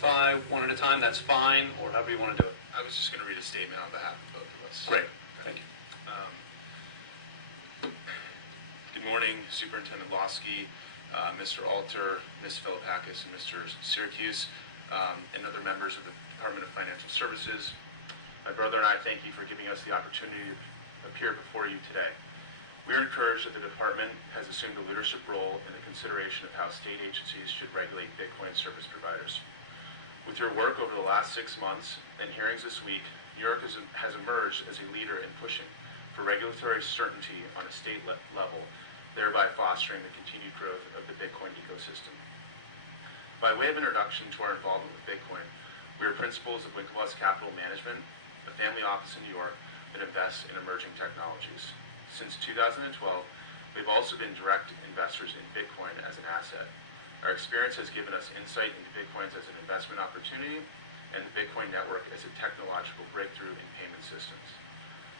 testify one at a time, that's fine, or however you want to do it. I was just going to read a statement on behalf of both of us. Great, thank you. Good morning, Superintendent Losky, Mr. Alter, Ms. Philippakis, and Mr. Syracuse, and other members of the Department of Financial Services. My brother and I thank you for giving us the opportunity to appear before you today. We are encouraged that the department has assumed a leadership role in the consideration of how state agencies should regulate Bitcoin service providers. With your work over the last 6 months and hearings this week, New York has emerged as a leader in pushing for regulatory certainty on a state level, thereby fostering the continued growth of the Bitcoin ecosystem. By way of introduction to our involvement with Bitcoin, we are principals of Winklevoss Capital Management, a family office in New York that invests in emerging technologies. Since 2012, we've also been direct investors in Bitcoin as an asset. Our experience has given us insight into Bitcoins as an investment opportunity and the Bitcoin network as a technological breakthrough in payment systems.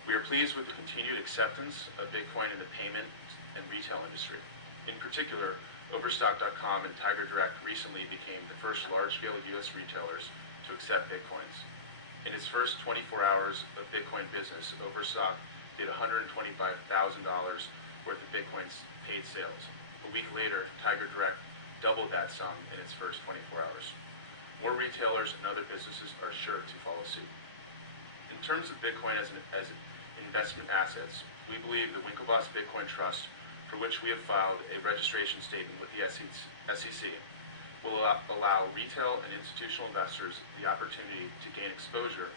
We are pleased with the continued acceptance of Bitcoin in the payment and retail industry. In particular, Overstock.com and Tiger Direct recently became the first large-scale U.S. retailers to accept Bitcoins. In its first 24 hours of Bitcoin business, Overstock did $125,000 worth of Bitcoin's paid sales. A week later, Tiger Direct doubled that sum in its first 24 hours. More retailers and other businesses are sure to follow suit. In terms of Bitcoin as investment assets, we believe the Winklevoss Bitcoin Trust, for which we have filed a registration statement with the SEC, will allow retail and institutional investors the opportunity to gain exposure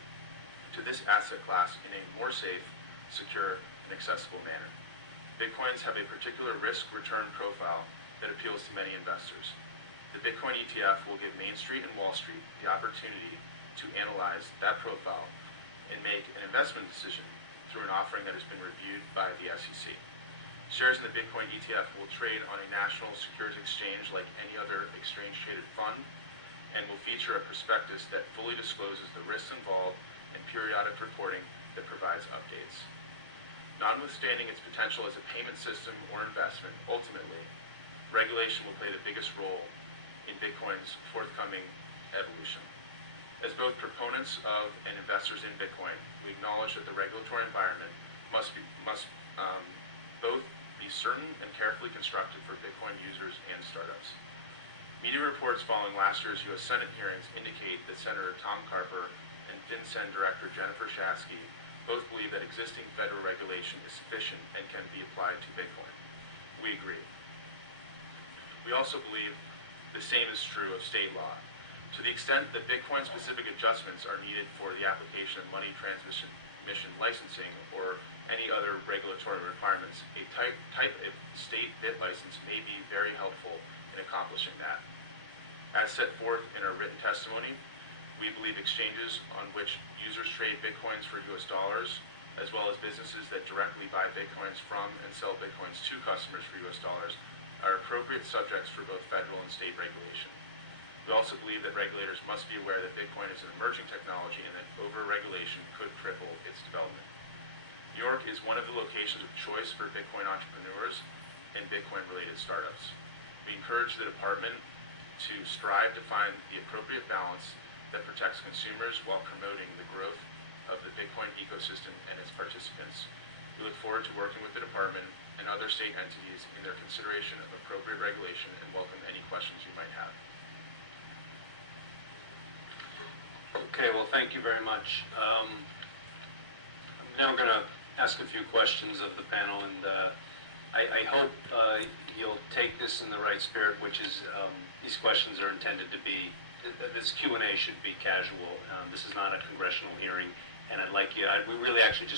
to this asset class in a more safe, secure, and accessible manner. Bitcoins have a particular risk-return profile that appeals to many investors. The Bitcoin ETF will give Main Street and Wall Street the opportunity to analyze that profile and make an investment decision through an offering that has been reviewed by the SEC. Shares in the Bitcoin ETF will trade on a national securities exchange like any other exchange-traded fund and will feature a prospectus that fully discloses the risks involved and periodic reporting that provides updates. Notwithstanding its potential as a payment system or investment, ultimately, regulation will play the biggest role in Bitcoin's forthcoming evolution. As both proponents of and investors in Bitcoin, we acknowledge that the regulatory environment must both be certain and carefully constructed for Bitcoin users and startups. Media reports following last year's U.S. Senate hearings indicate that Senator Tom Carper and FinCEN Director Jennifer Shasky both believe that existing federal regulation is sufficient and can be applied to Bitcoin. We agree. We also believe the same is true of state law. To the extent that Bitcoin-specific adjustments are needed for the application of money transmission licensing or any other regulatory requirements, a type of state bit license may be very helpful in accomplishing that. As set forth in our written testimony, we believe exchanges on which users trade Bitcoins for US dollars, as well as businesses that directly buy Bitcoins from and sell Bitcoins to customers for US dollars, are appropriate subjects for both federal and state regulation. We also believe that regulators must be aware that Bitcoin is an emerging technology and that over-regulation could cripple its development. New York is one of the locations of choice for Bitcoin entrepreneurs and Bitcoin-related startups. We encourage the department to strive to find the appropriate balance that protects consumers while promoting the growth of the Bitcoin ecosystem and its participants. We look forward to working with the department and other state entities in their consideration of appropriate regulation and welcome any questions you might have. Okay, well, thank you very much. I'm now going to ask a few questions of the panel, and I hope you'll take this in the right spirit, which is these questions are intended to be, this Q&A should be casual. This is not a congressional hearing, and we really actually just